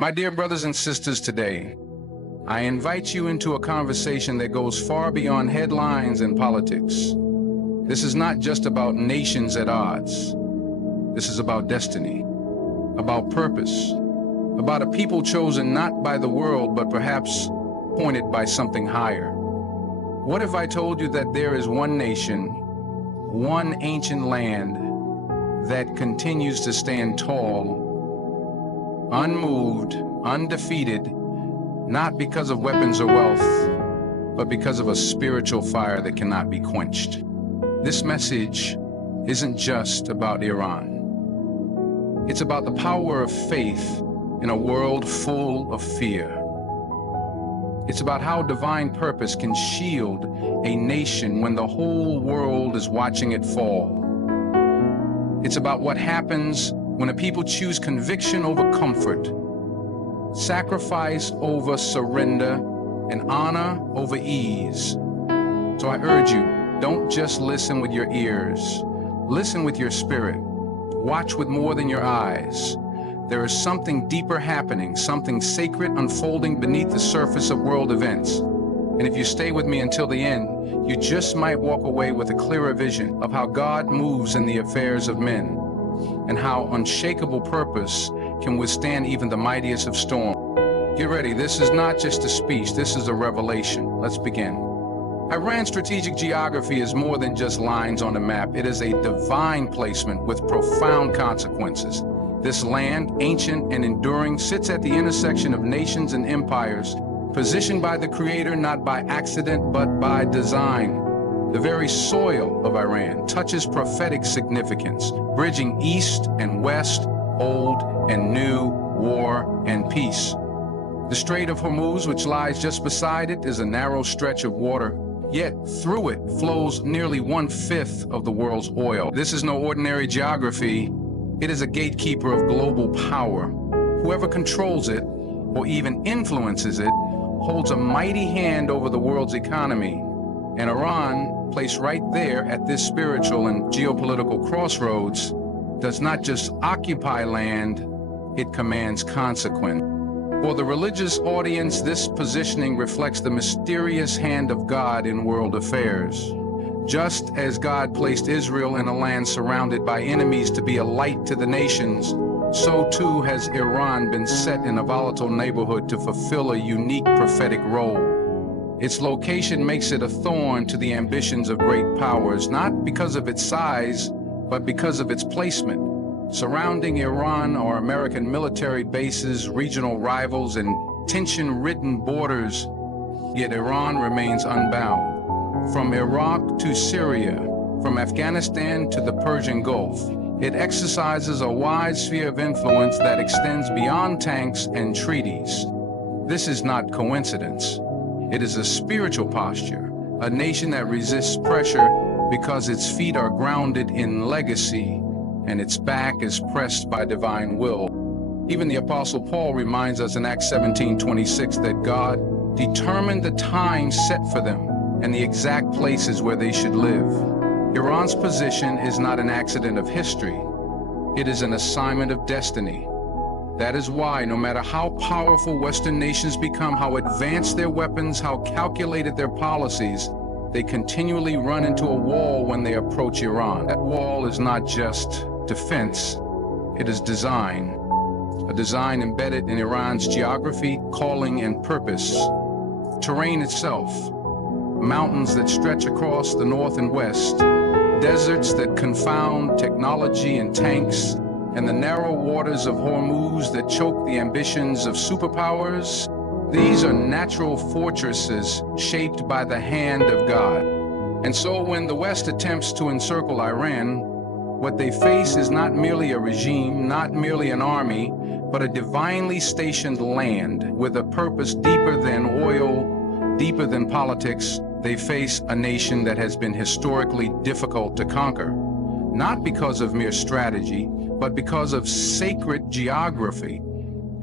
My dear brothers and sisters, today, I invite you into a conversation that goes far beyond headlines and politics. This is not just about nations at odds. This is about destiny, about purpose, about a people chosen not by the world, but perhaps pointed by something higher. What if I told you that there is one nation, one ancient land that continues to stand tall, unmoved, undefeated, not because of weapons or wealth, but because of a spiritual fire that cannot be quenched? This message isn't just about Iran. It's about the power of faith in a world full of fear. It's about how divine purpose can shield a nation when the whole world is watching it fall. It's about what happens when a people choose conviction over comfort, sacrifice over surrender, and honor over ease. So I urge you, don't just listen with your ears. Listen with your spirit. Watch with more than your eyes. There is something deeper happening, something sacred unfolding beneath the surface of world events. And if you stay with me until the end, you just might walk away with a clearer vision of how God moves in the affairs of men, and how unshakable purpose can withstand even the mightiest of storms. Get ready, this is not just a speech, this is a revelation. Let's begin. Iran's strategic geography is more than just lines on a map. It is a divine placement with profound consequences. This land, ancient and enduring, sits at the intersection of nations and empires, positioned by the Creator not by accident but by design. The very soil of Iran touches prophetic significance, bridging east and west, old and new, war and peace. The Strait of Hormuz, which lies just beside it, is a narrow stretch of water, yet through it flows nearly 1/5 of the world's oil. This is no ordinary geography. It is a gatekeeper of global power. Whoever controls it, or even influences it, holds a mighty hand over the world's economy. And Iran, placed right there at this spiritual and geopolitical crossroads, does not just occupy land, it commands consequence. For the religious audience, this positioning reflects the mysterious hand of God in world affairs. Just as God placed Israel in a land surrounded by enemies to be a light to the nations, so too has Iran been set in a volatile neighborhood to fulfill a unique prophetic role. Its location makes it a thorn to the ambitions of great powers, not because of its size, but because of its placement. Surrounding Iran are American military bases, regional rivals, and tension-ridden borders, yet Iran remains unbound. From Iraq to Syria, from Afghanistan to the Persian Gulf, it exercises a wide sphere of influence that extends beyond tanks and treaties. This is not coincidence. It is a spiritual posture, a nation that resists pressure because its feet are grounded in legacy and its back is pressed by divine will. Even the Apostle Paul reminds us in Acts 17:26 that God determined the time set for them and the exact places where they should live. Iran's position is not an accident of history. It is an assignment of destiny. That is why, no matter how powerful Western nations become, how advanced their weapons, how calculated their policies, they continually run into a wall when they approach Iran. That wall is not just defense, it is design. A design embedded in Iran's geography, calling, and purpose. Terrain itself, mountains that stretch across the north and west, deserts that confound technology and tanks, and the narrow waters of Hormuz that choke the ambitions of superpowers. These are natural fortresses shaped by the hand of God. And so when the West attempts to encircle Iran, what they face is not merely a regime, not merely an army, but a divinely stationed land with a purpose deeper than oil, deeper than politics. They face a nation that has been historically difficult to conquer, not because of mere strategy, but because of sacred geography.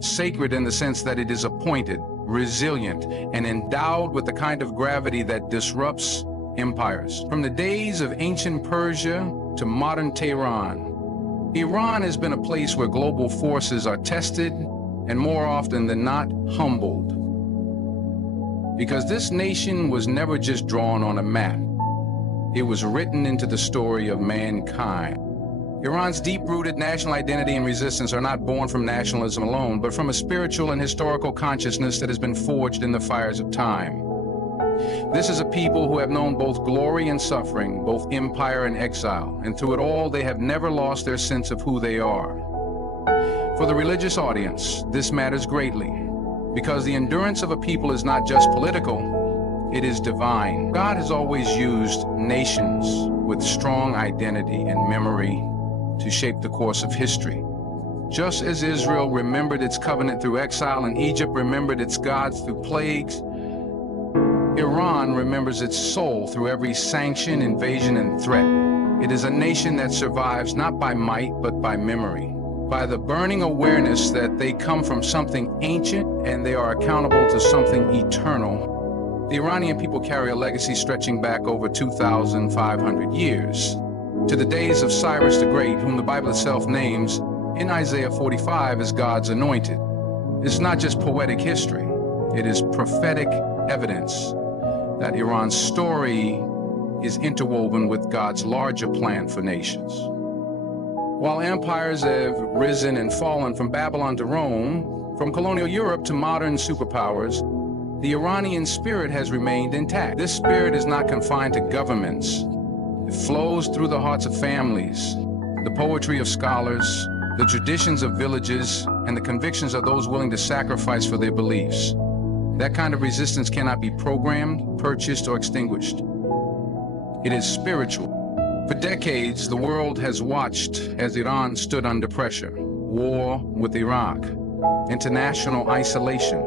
Sacred in the sense that it is appointed, resilient, and endowed with the kind of gravity that disrupts empires. From the days of ancient Persia to modern Tehran, Iran has been a place where global forces are tested and more often than not, humbled. Because this nation was never just drawn on a map. It was written into the story of mankind. Iran's deep-rooted national identity and resistance are not born from nationalism alone, but from a spiritual and historical consciousness that has been forged in the fires of time. This is a people who have known both glory and suffering, both empire and exile, and through it all they have never lost their sense of who they are. For the religious audience, this matters greatly, because the endurance of a people is not just political, it is divine. God has always used nations with strong identity and memory to shape the course of history. Just as Israel remembered its covenant through exile and Egypt remembered its gods through plagues, Iran remembers its soul through every sanction, invasion, and threat. It is a nation that survives not by might, but by memory, by the burning awareness that they come from something ancient and they are accountable to something eternal. The Iranian people carry a legacy stretching back over 2,500 years, to the days of Cyrus the Great, whom the Bible itself names in Isaiah 45 as God's anointed. It's not just poetic history, it is prophetic evidence that Iran's story is interwoven with God's larger plan for nations. While empires have risen and fallen from Babylon to Rome, from colonial Europe to modern superpowers, the Iranian spirit has remained intact. This spirit is not confined to governments. It flows through the hearts of families, the poetry of scholars, the traditions of villages, and the convictions of those willing to sacrifice for their beliefs. That kind of resistance cannot be programmed, purchased, or extinguished. It is spiritual. For decades, the world has watched as Iran stood under pressure. War with Iraq, international isolation,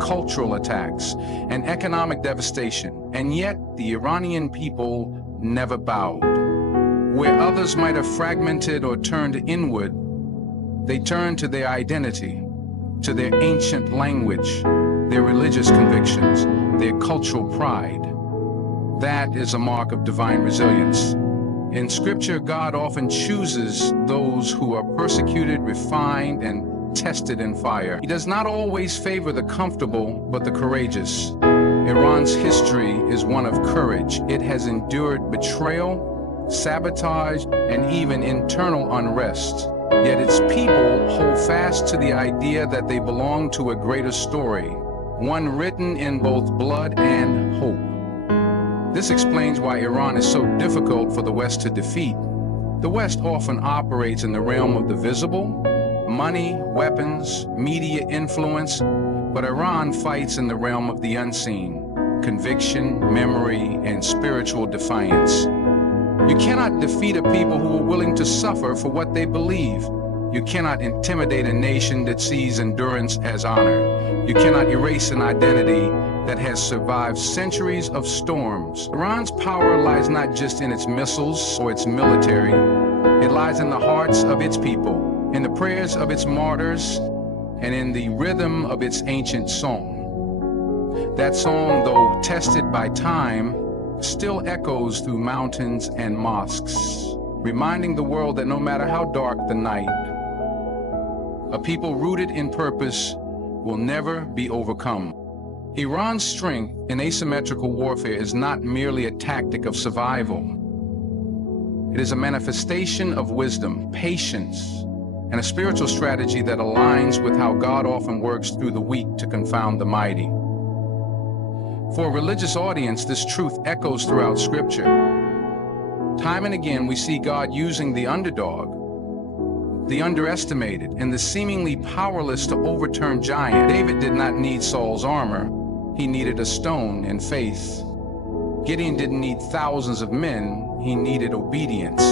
cultural attacks, and economic devastation. And yet, the Iranian people never bowed. Where others might have fragmented or turned inward, they turned to their identity, to their ancient language, their religious convictions, their cultural pride. That is a mark of divine resilience. In Scripture, God often chooses those who are persecuted, refined, and tested in fire. He does not always favor the comfortable, but the courageous. Iran's history is one of courage. It has endured betrayal, sabotage, and even internal unrest. Yet its people hold fast to the idea that they belong to a greater story, one written in both blood and hope. This explains why Iran is so difficult for the West to defeat. The West often operates in the realm of the visible, money, weapons, media influence, but Iran fights in the realm of the unseen, conviction, memory, and spiritual defiance. You cannot defeat a people who are willing to suffer for what they believe. You cannot intimidate a nation that sees endurance as honor. You cannot erase an identity that has survived centuries of storms. Iran's power lies not just in its missiles or its military. It lies in the hearts of its people, in the prayers of its martyrs, and in the rhythm of its ancient song. That song, though tested by time, still echoes through mountains and mosques, reminding the world that no matter how dark the night, a people rooted in purpose will never be overcome. Iran's strength in asymmetrical warfare is not merely a tactic of survival. It is a manifestation of wisdom, patience, and a spiritual strategy that aligns with how God often works through the weak to confound the mighty. For a religious audience, this truth echoes throughout Scripture. Time and again, we see God using the underdog, the underestimated, and the seemingly powerless to overturn giants. David did not need Saul's armor. He needed a stone and faith. Gideon didn't need thousands of men. He needed obedience.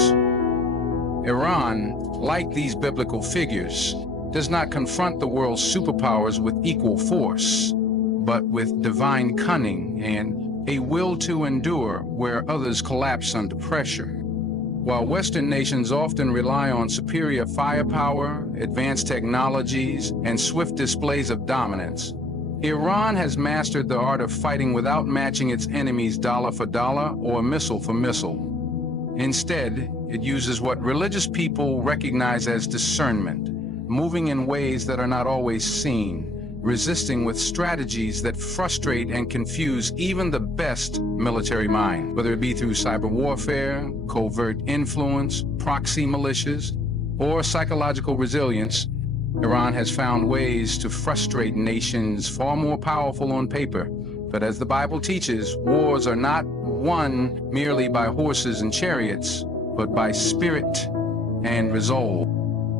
Iran, like these biblical figures, does not confront the world's superpowers with equal force, but with divine cunning and a will to endure where others collapse under pressure. While Western nations often rely on superior firepower, advanced technologies, and swift displays of dominance, Iran has mastered the art of fighting without matching its enemies dollar for dollar or missile for missile. Instead, it uses what religious people recognize as discernment, moving in ways that are not always seen, resisting with strategies that frustrate and confuse even the best military mind, whether it be through cyber warfare, covert influence, proxy militias, or psychological resilience. Iran has found ways to frustrate nations far more powerful on paper. But as the Bible teaches, wars are not won merely by horses and chariots, but by spirit and resolve.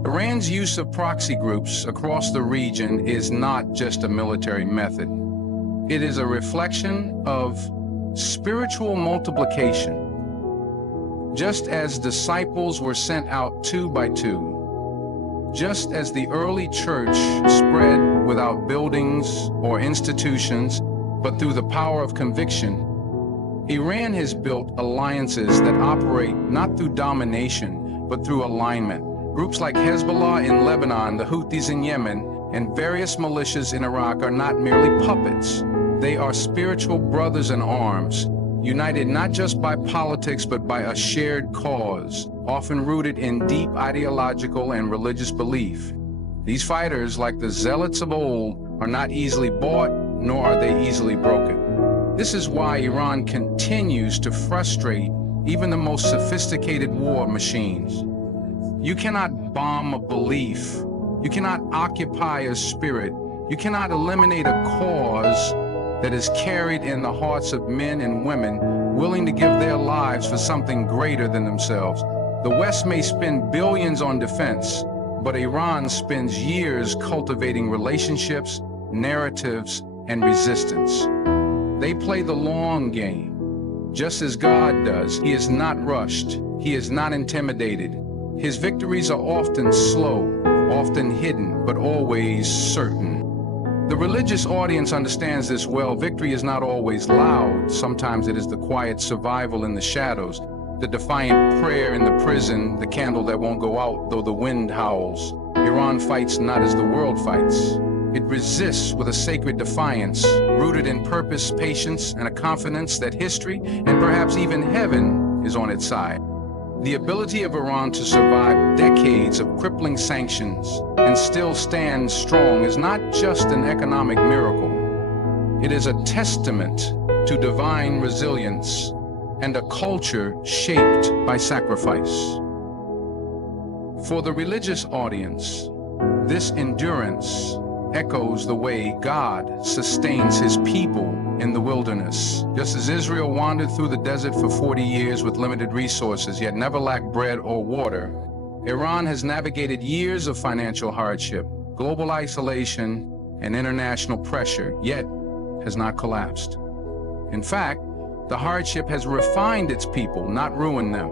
Iran's use of proxy groups across the region is not just a military method. It is a reflection of spiritual multiplication. Just as disciples were sent out two by two, just as the early church spread without buildings or institutions, but through the power of conviction, Iran has built alliances that operate not through domination, but through alignment. Groups like Hezbollah in Lebanon, the Houthis in Yemen, and various militias in Iraq are not merely puppets. They are spiritual brothers in arms, united not just by politics, but by a shared cause, often rooted in deep ideological and religious belief. These fighters, like the zealots of old, are not easily bought, nor are they easily broken. This is why Iran continues to frustrate even the most sophisticated war machines. You cannot bomb a belief. You cannot occupy a spirit. You cannot eliminate a cause that is carried in the hearts of men and women willing to give their lives for something greater than themselves. The West may spend billions on defense, but Iran spends years cultivating relationships, narratives, and resistance. They play the long game, just as God does. He is not rushed. He is not intimidated. His victories are often slow, often hidden, but always certain. The religious audience understands this well. Victory is not always loud. Sometimes it is the quiet survival in the shadows, the defiant prayer in the prison, the candle that won't go out though the wind howls. Iran fights not as the world fights. It resists with a sacred defiance, rooted in purpose, patience, and a confidence that history, and perhaps even heaven, is on its side. The ability of Iran to survive decades of crippling sanctions and still stand strong is not just an economic miracle. It is a testament to divine resilience and a culture shaped by sacrifice. For the religious audience, this endurance echoes the way God sustains his people in the wilderness. Just as Israel wandered through the desert for 40 years with limited resources, yet never lacked bread or water, Iran has navigated years of financial hardship, global isolation, and international pressure, yet has not collapsed. In fact, the hardship has refined its people, not ruined them.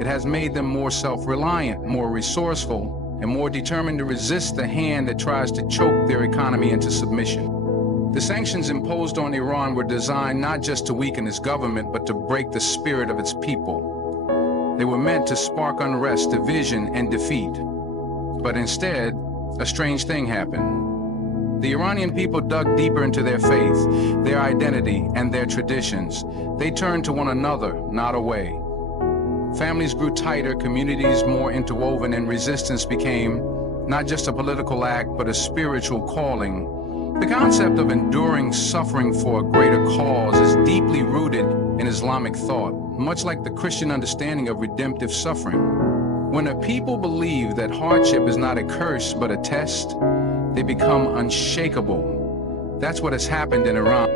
It has made them more self-reliant, more resourceful, and more determined to resist the hand that tries to choke their economy into submission. The sanctions imposed on Iran were designed not just to weaken its government, but to break the spirit of its people. They were meant to spark unrest, division, and defeat. But instead, a strange thing happened. The Iranian people dug deeper into their faith, their identity, and their traditions. They turned to one another, not away. Families grew tighter, communities more interwoven, and resistance became not just a political act, but a spiritual calling. The concept of enduring suffering for a greater cause is deeply rooted in Islamic thought, much like the Christian understanding of redemptive suffering. When a people believe that hardship is not a curse, but a test, they become unshakable. That's what has happened in Iran.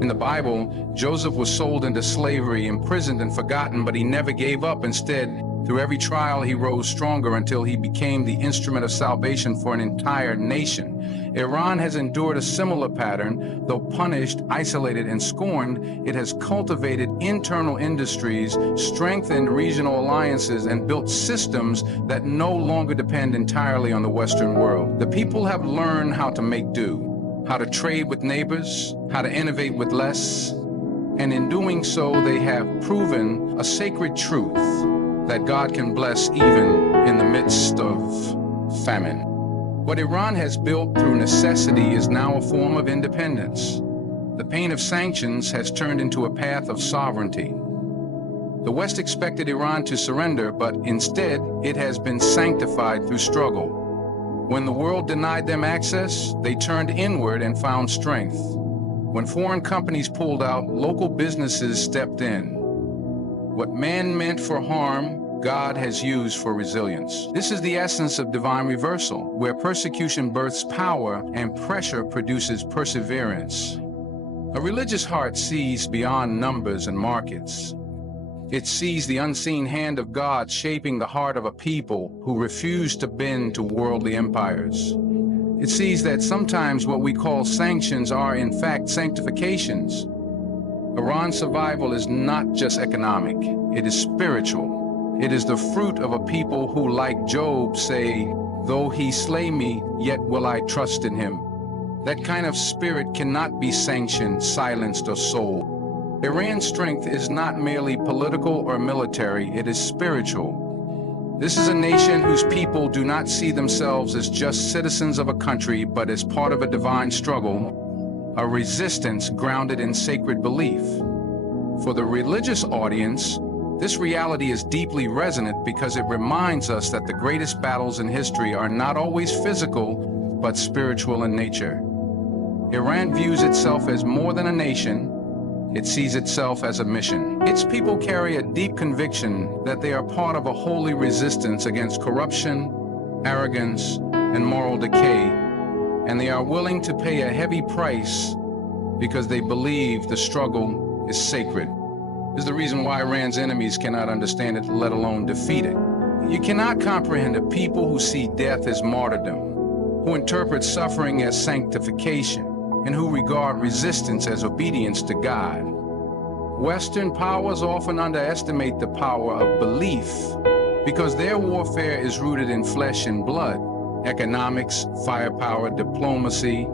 In the Bible, Joseph was sold into slavery, imprisoned and forgotten, but he never gave up. Instead, through every trial, he rose stronger until he became the instrument of salvation for an entire nation. Iran has endured a similar pattern. Though punished, isolated, and scorned, it has cultivated internal industries, strengthened regional alliances, and built systems that no longer depend entirely on the Western world. The people have learned how to make do, how to trade with neighbors, how to innovate with less, and in doing so, they have proven a sacred truth that God can bless even in the midst of famine. What Iran has built through necessity is now a form of independence. The pain of sanctions has turned into a path of sovereignty. The West expected Iran to surrender, but instead, it has been sanctified through struggle. When the world denied them access, they turned inward and found strength. When foreign companies pulled out, local businesses stepped in. What man meant for harm, God has used for resilience. This is the essence of divine reversal, where persecution births power and pressure produces perseverance. A religious heart sees beyond numbers and markets. It sees the unseen hand of God shaping the heart of a people who refuse to bend to worldly empires. It sees that sometimes what we call sanctions are in fact sanctifications. Iran's survival is not just economic, it is spiritual. It is the fruit of a people who, like Job, say, "Though he slay me, yet will I trust in him." That kind of spirit cannot be sanctioned, silenced, or sold. Iran's strength is not merely political or military, it is spiritual. This is a nation whose people do not see themselves as just citizens of a country, but as part of a divine struggle, a resistance grounded in sacred belief. For the religious audience, this reality is deeply resonant because it reminds us that the greatest battles in history are not always physical, but spiritual in nature. Iran views itself as more than a nation. It sees itself as a mission. Its people carry a deep conviction that they are part of a holy resistance against corruption, arrogance, and moral decay, and they are willing to pay a heavy price because they believe the struggle is sacred. This is the reason why Iran's enemies cannot understand it, let alone defeat it. You cannot comprehend a people who see death as martyrdom, who interpret suffering as sanctification, and who regard resistance as obedience to God. Western powers often underestimate the power of belief because their warfare is rooted in flesh and blood, economics, firepower, diplomacy.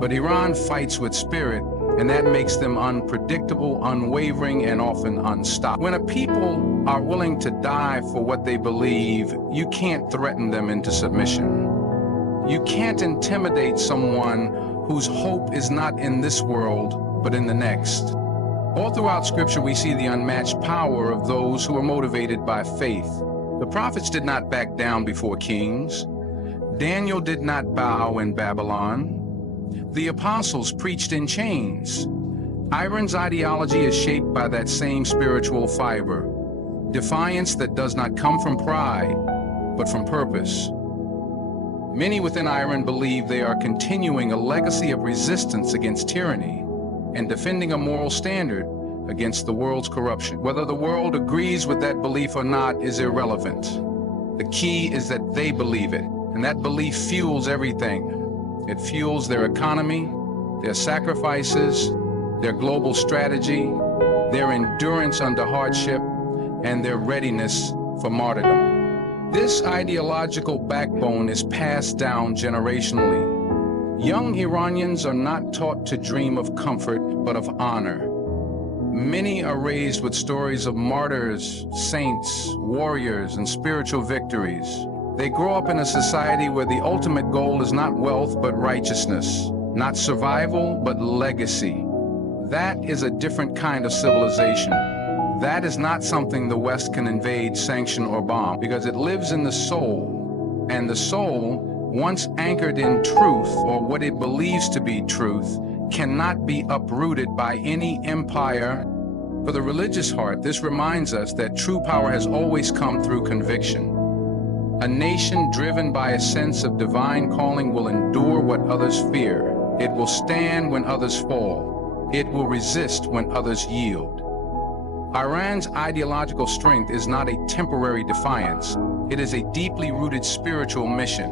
But Iran fights with spirit, and that makes them unpredictable, unwavering, and often unstoppable. When a people are willing to die for what they believe, you can't threaten them into submission. You can't intimidate someone whose hope is not in this world, but in the next. All throughout Scripture, we see the unmatched power of those who are motivated by faith. The prophets did not back down before kings. Daniel did not bow in Babylon. The apostles preached in chains. Iran's ideology is shaped by that same spiritual fiber, defiance that does not come from pride, but from purpose. Many within Iran believe they are continuing a legacy of resistance against tyranny and defending a moral standard against the world's corruption. Whether the world agrees with that belief or not is irrelevant. The key is that they believe it, and that belief fuels everything. It fuels their economy, their sacrifices, their global strategy, their endurance under hardship, and their readiness for martyrdom. This ideological backbone is passed down generationally. Young Iranians are not taught to dream of comfort, but of honor. Many are raised with stories of martyrs, saints, warriors, and spiritual victories. They grow up in a society where the ultimate goal is not wealth, but righteousness, not survival, but legacy. That is a different kind of civilization. That is not something the West can invade, sanction, or bomb, because it lives in the soul. And the soul, once anchored in truth, or what it believes to be truth, cannot be uprooted by any empire. For the religious heart, this reminds us that true power has always come through conviction. A nation driven by a sense of divine calling will endure what others fear. It will stand when others fall. It will resist when others yield. Iran's ideological strength is not a temporary defiance. It is a deeply rooted spiritual mission.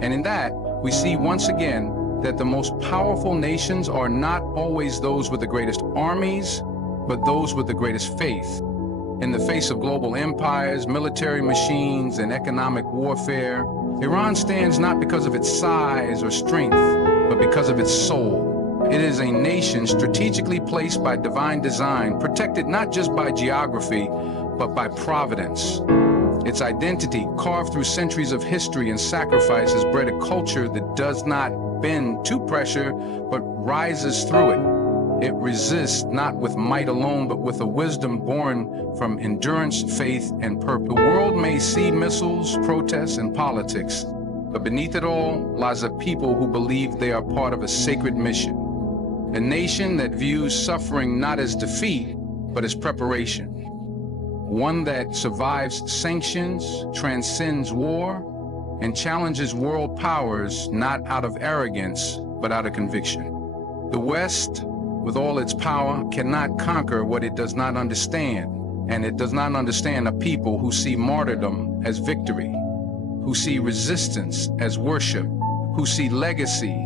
And in that, we see once again that the most powerful nations are not always those with the greatest armies, but those with the greatest faith. In the face of global empires, military machines, and economic warfare, Iran stands not because of its size or strength, but because of its soul. It is a nation strategically placed by divine design, protected not just by geography, but by providence. Its identity, carved through centuries of history and sacrifice, has bred a culture that does not bend to pressure, but rises through it. It resists not with might alone, but with a wisdom born from endurance, faith, and purpose. The world may see missiles, protests, and politics, But beneath it all lies a people who believe they are part of a sacred mission. A nation that views suffering not as defeat, but as preparation. One that survives sanctions, transcends war, and challenges world powers not out of arrogance, but out of conviction. The West, with all its power, cannot conquer what it does not understand, and it does not understand a people who see martyrdom as victory, who see resistance as worship, who see legacy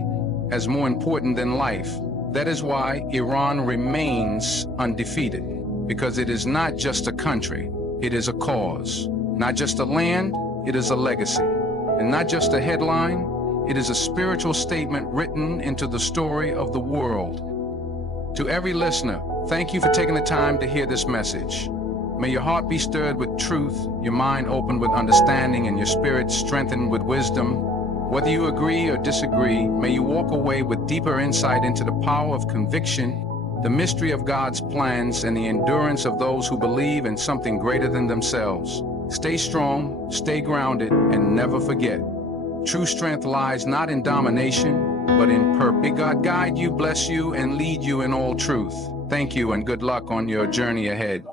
as more important than life. That is why Iran remains undefeated, because it is not just a country, it is a cause. Not just a land, it is a legacy. And not just a headline, it is a spiritual statement written into the story of the world. To every listener, thank you for taking the time to hear this message. May your heart be stirred with truth, your mind opened with understanding, and your spirit strengthened with wisdom. Whether you agree or disagree, may you walk away with deeper insight into the power of conviction, the mystery of God's plans, and the endurance of those who believe in something greater than themselves. Stay strong, stay grounded, and never forget. True strength lies not in domination, but in purpose. May God guide you, bless you, and lead you in all truth. Thank you, and good luck on your journey ahead.